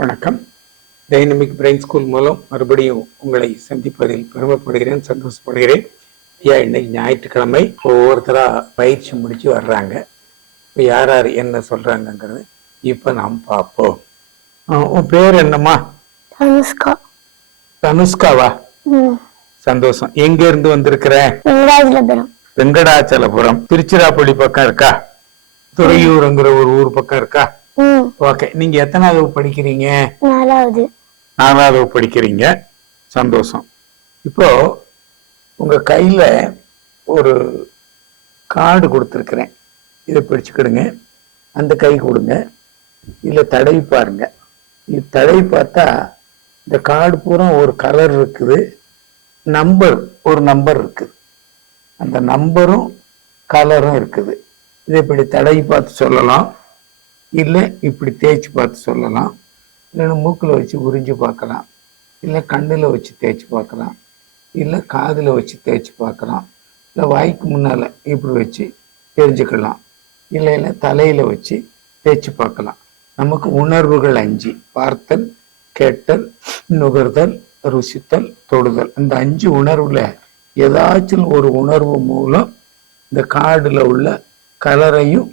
வணக்கம். Dynamic brain school மூலம் மறுபடியும் உங்களை சந்திப்பதில் பெருமைப்படுகிறேன், சந்தோஷப்படுகிறேன். ஐயா, இன்னைக்கு ஞாயிற்றுக்கிழமை ஒவ்வொருத்தரா பயிற்சி முடிச்சு வர்றாங்க. இப்போ யார் யார் என்ன சொல்றாங்கிறது இப்போ நாம் பார்ப்போம். உன் பேர் என்னம்மா? தனுஷ்கா. தனுஷ்காவா? சந்தோஷம். எங்க இருந்து வந்திருக்கிற? வெங்கடாச்சலபுரம். வெங்கடாச்சலபுரம் திருச்சிராப்பள்ளி பக்கம் இருக்கா? துறையூருங்கிற ஒரு ஊர் பக்கம் இருக்கா? ஓகே. நீங்க எத்தனாவது படிக்கிறீங்க? நாலாவது படிக்கிறீங்க. சந்தோஷம். இப்போ உங்க கையில ஒரு கார்டு கொடுத்துருக்கிறேன், இதை பிடிச்சுக்கிடுங்க. அந்த கை கொடுங்க, இல்ல தடவி பாருங்க. இது தடவி பார்த்தா இந்த கார்டு பூரா ஒரு கலர் இருக்குது, ஒரு நம்பர் இருக்குது, அந்த நம்பரும் கலரும் இருக்குது. இதை இப்படி தடவி பார்த்து சொல்லலாம், இல்லை இப்படி தேய்ச்சி பார்த்து சொல்லலாம், இல்லைன்னா மூக்கில் வச்சு உறிஞ்சி பார்க்கலாம், இல்லை கண்ணில் வச்சு தேய்ச்சி பார்க்கலாம், இல்லை காதில் வச்சு தேய்ச்சி பார்க்கலாம், இல்லை வாய்க்கு முன்னால் இப்படி வச்சு தெரிஞ்சுக்கலாம், இல்லை தலையில் வச்சு தேய்ச்சி பார்க்கலாம். நமக்கு உணர்வுகள் 5: பார்த்தல், கேட்டல், நுகர்தல், ருசித்தல், தொடுதல். இந்த 5 உணர்வுல ஏதாச்சும் ஒரு உணர்வு மூலம் இந்த கார்டில் உள்ள கலரையும்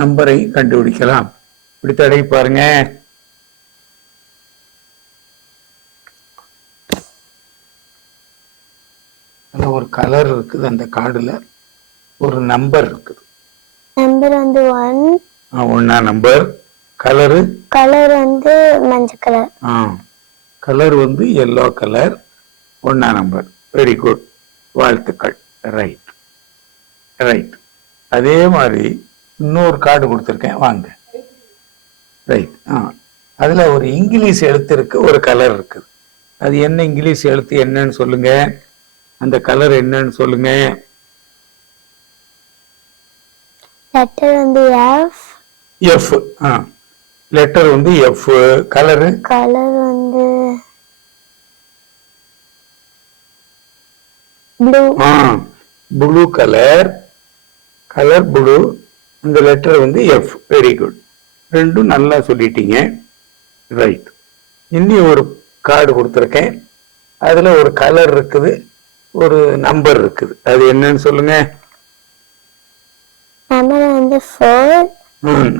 நம்பரையும் கண்டுபிடிக்கலாம். இப்படி தடவி பாருங்க. ஒரு கலர் இருக்குது, அந்த கார்டுல ஒரு நம்பர் இருக்குது. நம்பர் வந்து 1. ஒன்னா நம்பர். கலரு வந்து மஞ்சள் கலர். கலர் வந்து எல்லோ கலர். ஒன்னா நம்பர். வெரி குட், வாழ்த்துக்கள். Right right. அதே மாதிரி இன்னொரு கார்டு கொடுத்துருக்கேன், வாங்க. ரைட். அதுல ஒரு இங்கிலீஷ் எழுத்து இருக்கு, ஒரு கலர் இருக்குது. அது என்ன இங்கிலீஷ் எழுத்து என்னன்னு சொல்லுங்க, அந்த கலர் என்னன்னு சொல்லுங்க. லெட்டர் வந்து எஃப். லெட்டர் வந்து எஃப். கலர் வந்து blue. Blue colour. Colour blue. அந்த லெட்டர் வந்து எஃப். Very good. ரெண்டும் நல்லா சொல்லிட்டீங்க. ரைட். இன்னும் ஒரு கார்டு கொடுத்துருக்கேன், அதுல ஒரு கலர் இருக்குது, ஒரு நம்பர் இருக்குது. அது என்னன்னு சொல்லுங்க. நம்பர் வந்து 4.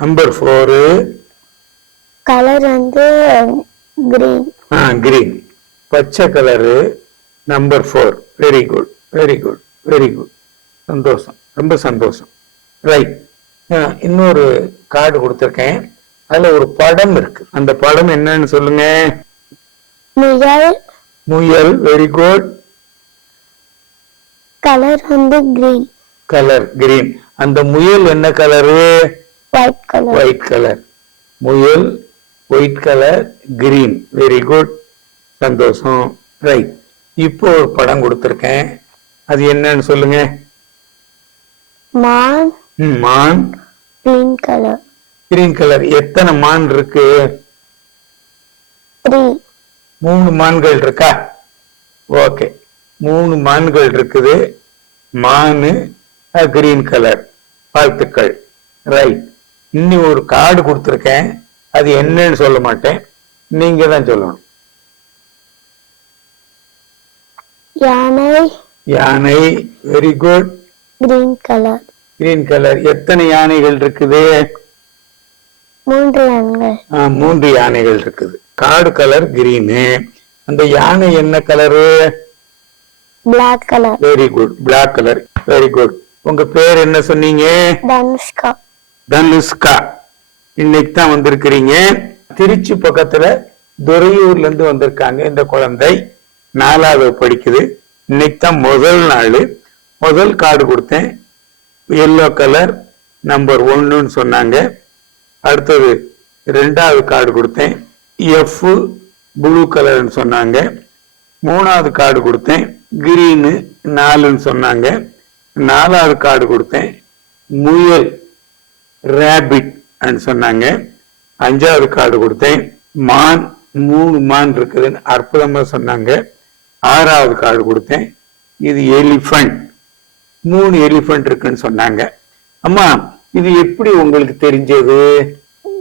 நம்பர் 4. கலர் வந்து கிரீன். கிரீன். பச்சை colour. Number 4. Very good, very good, very good. சந்தோஷம், ரொம்ப சந்தோஷம். ரைட். இன்னொரு கார்டு கொடுத்துருக்கேன், அதுல ஒரு படம் இருக்கு. அந்த படம் என்னன்னு சொல்லுங்க. முயல். முயல். Very good. கலர் வந்து கிரீன். Colour green. அந்த முயல் என்ன colour? White colour. White colour. முயல் white colour, green. Very good, சந்தோஷம். ரைட். இப்போ ஒரு படம் கொடுத்துருக்கேன், அது என்னன்னு சொல்லுங்க. மான். மான். Green colour. Green colour. எத்தனை மான் இருக்கு? 3. 3 மான்கள் இருக்கா? ஓகே, 3 மான்கள் இருக்குது. மானு கிரீன் கலர். வாழ்த்துக்கள். ரைட். இன்னும் ஒரு கார்டு கொடுத்துருக்கேன், அது என்னன்னு சொல்ல மாட்டேன், நீங்க தான் சொல்லணும். யானை. யானை. Very good. Green colour. Green colour. எத்தனை யானைகள் இருக்குது? 3 யானைகள். 3 யானைகள் இருக்குது. Card colour green. அந்த யானை என்ன colour? Black colour. Very good, black colour. Very good. உங்க பேர் என்ன சொன்னீங்க? தனுஷ்கா. தனுஷ்கா. இன்னைக்கு தான் வந்திருக்கிறீங்க. திருச்சி பக்கத்துல துறையூர்ல இருந்து வந்திருக்காங்க. இந்த குழந்தை 4வது படிக்குது. இன்னைக்கு தான் முதல் நாள். முதல் கார்டு கொடுத்தேன், எல்லோ கலர், நம்பர் 1ன்னு சொன்னாங்க. அடுத்தது 2வது கார்டு கொடுத்தேன், எஃப் ப்ளூ கலர்னு சொன்னாங்க. 3வது கார்டு கொடுத்தேன், கிரீனு 4ன்னு சொன்னாங்க. 4வது கார்டு கொடுத்தேன், முயல் ரேபிட் சொன்னாங்க. 5வது கார்டு கொடுத்தேன், மான். 3 மான் இருக்குதுன்னு அற்புதமா சொன்னாங்க. 6வது கார்டு கொடுத்தேன், இது எலிஃபண்ட். 3 எலிஃபண்ட் இருக்குன்னு சொன்னாங்க. அம்மா, இது எப்படி உங்களுக்கு தெரிஞ்சது?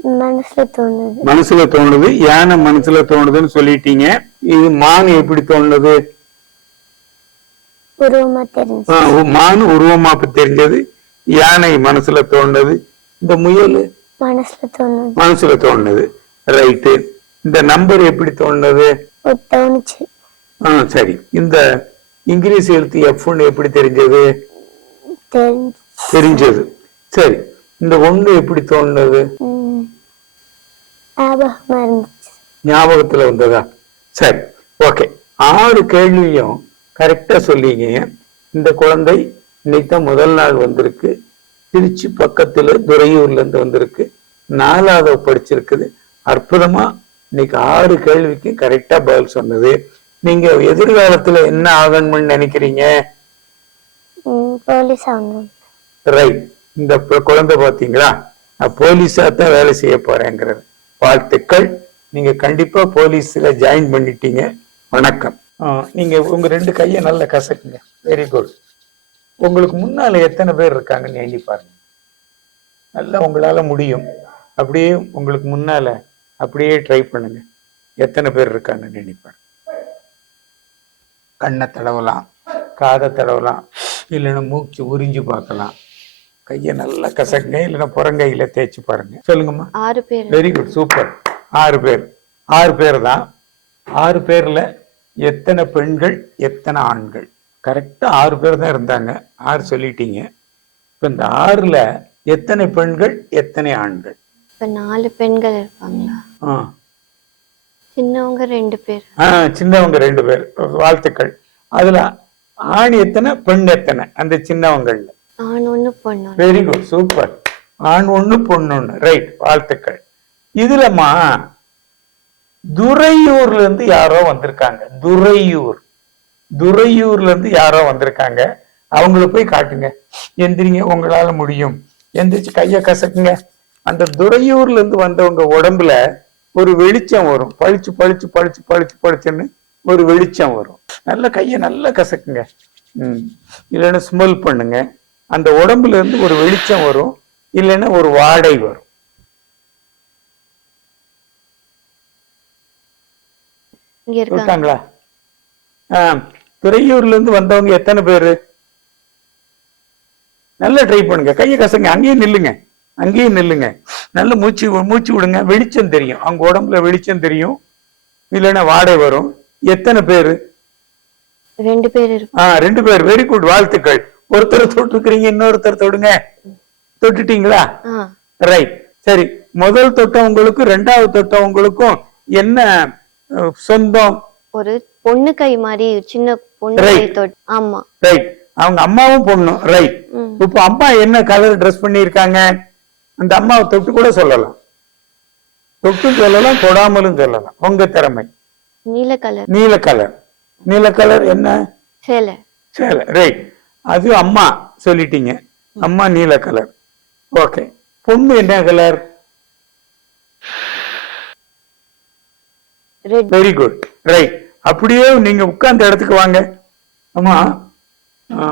மனசுல தோணுது. மனசுல தோணுது. யானை மனசுல தோணுதுன்னு சொல்லிட்டீங்க. இது மான் எப்படி தோணுது? உருவமா தெரிஞ்சு. மான் உருவமா தெரிஞ்சது. யானை மனசுல தோணுது. இந்த முயல் மனசுல தோணுது. மனசுல தோணுது. ரைட்டு. இந்த நம்பர் எப்படி தோணுது? தோணுச்சு. சரி. இந்த இங்கிலீஷ் எழுத்து எஃப்னு எப்படி தெரிஞ்சது? தெரிஞ்சது. சரி. இந்த ஒண்ணு எப்படி தோணுது? ஞாபகத்துல வந்ததா? சரி, ஓகே. 6 கேள்வியும் கரெக்டா சொல்லிங்க. இந்த குழந்தை இன்னைக்குதான் முதல் நாள் வந்திருக்கு. திருச்சி பக்கத்துல துறையூர்ல இருந்து வந்திருக்கு. 4வது படிச்சிருக்குது. அற்புதமா இன்னைக்கு 6 கேள்விக்கு கரெக்டா பதில் சொன்னது. நீங்க எதிர்காலத்துல என்ன ஆகணும்னு நினைக்கிறீங்க? போலீஸ் ஆகணும். ரைட். இந்த குழந்தை பாத்தீங்களா, நான் போலீஸா தான் வேலை செய்ய போறேங்கிறது. வாழ்த்துக்கள். நீங்க கண்டிப்பா போலீஸ்ல ஜாயின் பண்ணிட்டீங்க. வணக்கம். நீங்க உங்க 2 கையை நல்லா கசக்குங்க. Very good. உங்களுக்கு முன்னால எத்தனை பேர் இருக்காங்கன்னு எண்ணி பாருங்க. நல்லா உங்களால முடியும். அப்படியே உங்களுக்கு முன்னால அப்படியே ட்ரை பண்ணுங்க. எத்தனை பேர் இருக்காங்கன்னு எண்ணி பாருங்க. கண்ணை தடவலாம், காதை தடவலாம், இல்லைன்னா மூச்சு உறிஞ்சு பார்க்கலாம். கையை நல்லா கசக்குங்க, இல்லைன்னா புறங்கையில தேய்ச்சி பாருங்க. சொல்லுங்கம்மா. 6 பேர். Very good, super. 6 பேர். 6 பேர் தான். 6 பேர்ல எத்தனை பெண்கள் எத்தனை ஆண்கள்? கரெக்டா 6 பேர் தான் இருந்தாங்க. 6 சொல்லிட்டீங்க. இப்ப இந்த 6ல எத்தனை பெண்கள் எத்தனை ஆண்கள்? இப்ப 4 பெண்கள் இருப்பாங்களா? சின்னவங்க 2 பேர். சின்னவங்க 2 பேர். வாழ்த்துக்கள். அதுல ஆண் எத்தனை பெண் எத்தனை? அந்த சின்னவங்கள்ல ஆண் 1 பொண்ணு. Very good, super. ஆண் 1 பொண்ணு 1. ரைட், வாழ்த்துக்கள். இதுலமா துறையூர்ல இருந்து யாரோ வந்திருக்காங்க. துறையூர்ல இருந்து யாரோ வந்திருக்காங்க. அவங்கள போய் காட்டுங்க. எந்திரிங்க, உங்களால முடியும். எந்திரிச்சு கைய கசக்குங்க. அந்த துறையூர்ல இருந்து வந்தவங்க உடம்புல ஒரு வெளிச்சம் வரும். பளிச்சு பளிச்சு பளிச்சு பளிச்சு பளிச்சுன்னு ஒரு வெளிச்சம் வரும். நல்ல கைய நல்லா கசக்குங்க. இல்லைன்னா ஸ்மெல் பண்ணுங்க. அந்த உடம்புல இருந்து ஒரு வெளிச்சம் வரும், இல்லைன்னா ஒரு வாடை வரும். இருக்காங்களா? துறையூர்ல இருந்து வந்தவங்க எத்தனை பேரு? நல்லா ட்ரை பண்ணுங்க. கையை கசங்க. அங்கேயே நில்லுங்க. நல்ல மூச்சு விடுங்க. வெளிச்சம் தெரியும். அவங்க உடம்புல வெளிச்சம் தெரியும், இல்லைன்னா வாடை வரும். எத்தனை பேரு? 2 பேர். 2 பேர். வெரி குட், வாழ்த்துக்கள். ஒருத்தர் தொட்டுக்கிறீங்க, இன்னொருத்தர் தொடுங்க. தொட்டுட்டீங்களா? ரைட். சரி, முதல் தொட்டவங்களுக்கும் 2வது தொட்டவங்களுக்கும் என்ன சொந்தம்? ஒரு பொண்ணு கை மாதிரி சின்ன பொண்ணு கை தொட்டு. ஆமா, ரைட். அவங்க அம்மாவும் பொண்ணு. ரைட். இப்ப அம்மா என்ன கலர் ட்ரெஸ் பண்ணிருக்காங்க? அந்த அம்மாவை தொட்டு கூட சொல்லலாம். தொட்டும் சொல்லலாம், தொடாமலும் சொல்லலாம். உங்க திறமை. நீல கலர் என்ன? சேலை. ரைட். அது அம்மா சொல்லிட்டீங்க. அம்மா நீல கலர். ஓகே. பொண்ணு என்ன கலர்? Very good, right. அப்படியே நீங்க உட்கார்ந்த இடத்துக்கு வாங்க. அம்மா,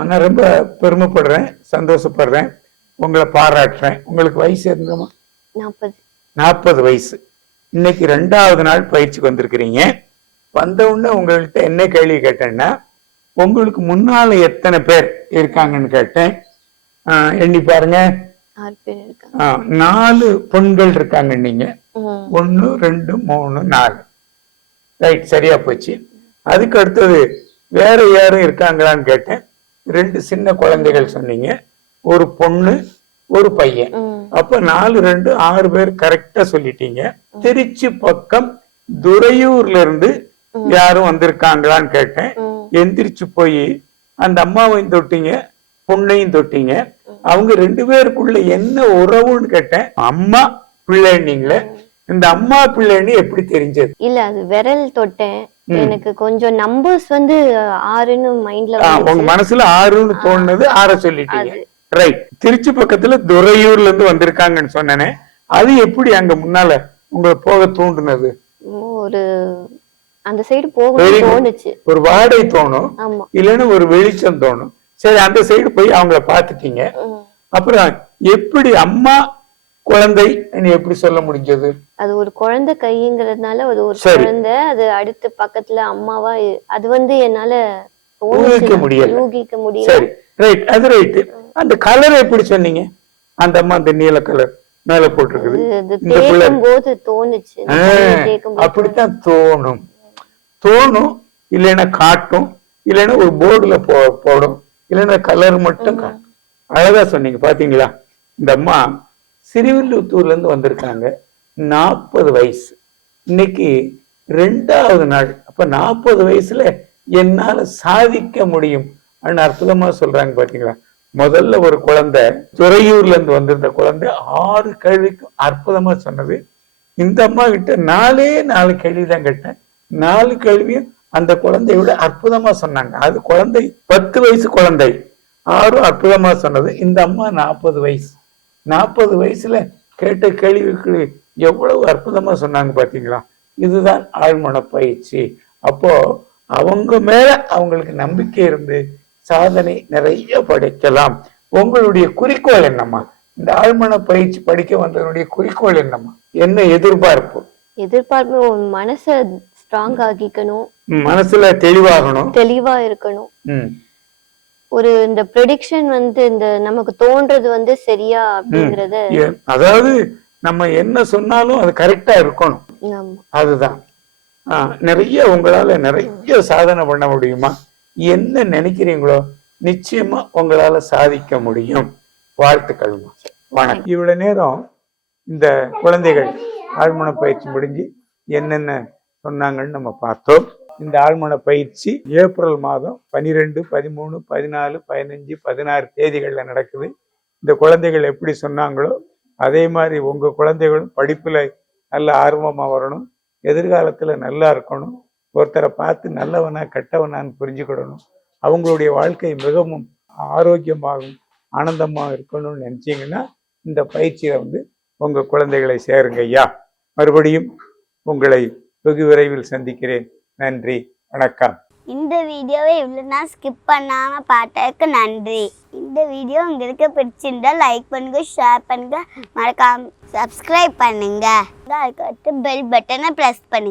நான் ரொம்ப பெருமைப்படுறேன், சந்தோஷப்படுறேன், உங்களை பாராட்டுறேன். உங்களுக்கு வயசு என்னமா? 40 வயசு. இன்னைக்கு 2வது நாள் பயிற்சிக்கு வந்திருக்கிறீங்க. வந்த உடனே உங்கள்கிட்ட என்ன கேள்வி கேட்டேன்னா, உங்களுக்கு முன்னால எத்தனை பேர் இருக்காங்கன்னு கேட்டேன். எண்ணி பாருங்க. 4 பெண்கள் இருக்காங்க. நீங்க 1 2 3 4. ரைட், சரியா போச்சு. அதுக்கு அடுத்தது வேற யாரும் இருக்காங்களான்னு கேட்டேன். 2 சின்ன குழந்தைகள் சொன்னீங்க. ஒரு பொண்ணு ஒரு பையன். அப்ப 4 2 6 பேர் கரெக்டா சொல்லிட்டீங்க. திருச்சி பக்கம் துறையூர்ல இருந்து யாரும் வந்திருக்காங்களான்னு கேட்டேன். எந்திரிச்சு போய் அந்த அம்மாவையும் தொட்டீங்க, பொண்ணையும் தொட்டீங்க. அவங்க 2 பேருக்குள்ள என்ன உறவுன்னு கேட்டேன். அம்மா பிள்ளைன்னீங்களே, இந்த அம்மா பிள்ளைன்னு எப்படி தெரிஞ்சது? இல்ல, அது விரல் தொட்டேன். எனக்கு கொஞ்சம் நம்பர்ஸ் 6ன்னு மைண்ட்ல உங்க மனசுல 6ன்னு தோணுது. 6 சொல்லிட்டீங்க. ரைட். திருச்சி பக்கத்துல துறையூர்ல இருந்து வந்திருக்காங்கன்னு சொன்னேனே, அது எப்படி அங்க முன்னால உங்களை போக தூண்டுனது? ஒரு அந்த சைடு போக தோணுச்சு. ஒரு வாடை தோணும், இல்லைன்னா ஒரு வெளிச்சம் தோணும். சரி, அந்த சைடு போய் அவங்கள பாத்துட்டீங்க. அப்புறம் எப்படி அம்மா குழந்தை எப்படி சொல்ல முடிஞ்சது? அது ஒரு குழந்தை கைங்கிறதுனால அது ஒரு சரி. குழந்தை, அது அடுத்து பக்கத்துல அம்மாவா அது வந்து என்னால ஊகிக்க முடியல. ஊகிக்க முடியல. சரி, ரைட், அது ரைட். அந்த கலர் எப்படி சொன்னீங்க? அந்த அம்மா அந்த நீல கலர் மேல போட்டிருக்குது. இது தேக்கும் போது தோணுச்சு. அப்படித்தான் தோணும், இல்லைன்னா காட்டும், இல்லைன்னா ஒரு போர்டுல போடும், இல்லைன்னா கலர் மட்டும் காட்டும். அழகா சொன்னீங்க. பாத்தீங்களா? இந்த அம்மா சிறுவில்லுத்தூர்ல இருந்து வந்திருக்காங்க. 40 வயசு. இன்னைக்கு 2வது நாள். அப்ப 40 வயசுல என்னால சாதிக்க முடியும் அற்புதமா சொல்றாங்க. பாத்தீங்களா? முதல்ல ஒரு குழந்தை துறையூர்ல இருந்து வந்திருந்த குழந்தை 6 கேள்விக்கும் அற்புதமா சொன்னது. இந்த அம்மா கிட்ட 4 கேள்விதான் கேட்டேன். 4 கேள்வியும் அந்த குழந்தையோட அற்புதமா சொன்னாங்க. அது குழந்தை 10 வயசு குழந்தை, 6 அற்புதமா சொன்னது. இந்த அம்மா 40 வயசு. 40 வயசுல கேட்ட கேள்விக்கு எவ்வளவு அற்புதமா சொன்னாங்க பாத்தீங்களா? இதுதான் ஆழ்மன பயிற்சி. அப்போ அவங்க மேல அவங்களுக்கு நம்பிக்கை இருந்து சாதனை நிறைய படைக்கலாம். உங்களுடைய குறிக்கோள் என்னம்மா? இந்த ஆழ்மன பயிற்சி படிக்க வந்தவனுடைய குறிக்கோள் என்னம்மா? என்ன எதிர்பார்ப்பு? மனச ஸ்ட்ராங் ஆகிக்கணும், மனசுல தெளிவா இருக்கணும். ஒரு இந்த ப்ரெடிக்ஷன் வந்து இந்த நமக்கு தோன்றது வந்து சரியா அப்படிங்கறத, அதாவது நம்ம என்ன சொன்னாலும் அது கரெக்டா இருக்கணும். அதுதான். நிறைய உங்களால நிறைய சாதனை பண்ண முடியுமா? என்ன நினைக்கிறீங்களோ நிச்சயமா உங்களால சாதிக்க முடியும். வாழ்த்துக்கள். வணக்கம். இவ்வளவு நேரம் இந்த குழந்தைகள் ஆழ்மன பயிற்சி முடிஞ்சு என்னென்ன சொன்னாங்கன்னு நம்ம பார்த்தோம். இந்த ஆழ்மன பயிற்சி ஏப்ரல் மாதம் 12, 13, 14, 15, 16 தேதிகள்ல நடக்குது. இந்த குழந்தைகள் எப்படி சொன்னாங்களோ அதே மாதிரி உங்க குழந்தைகளும் படிப்புல நல்ல ஆர்வமா வரணும், எதிர்காலத்துல நல்லா இருக்கணும், ஒருத்தரை பார்த்து நல்லவனா கெட்டவனான்னு புரிஞ்சுக்கிடணும், அவங்களுடைய வாழ்க்கை மிகவும் ஆரோக்கியமாகவும் ஆனந்தமாக இருக்கணும்னு நினைச்சீங்கன்னா இந்த பயிற்சியில வந்து உங்க குழந்தைகளை சேருங்க ஐயா. மறுபடியும் உங்களை வெகு விரைவில் சந்திக்கிறேன். நன்றி, வணக்கம். இந்த வீடியோவை இவ்வளோ நான் ஸ்கிப் பண்ணாமல் பார்த்ததுக்கு நன்றி. இந்த வீடியோ உங்களுக்கு பிடிச்சிருந்தா லைக் பண்ணுங்க, ஷேர் பண்ணுங்க, மறக்காம சப்ஸ்கிரைப் பண்ணுங்க, அதுக்கடுத்து பெல் பட்டனை ப்ரெஸ் பண்ணுங்க.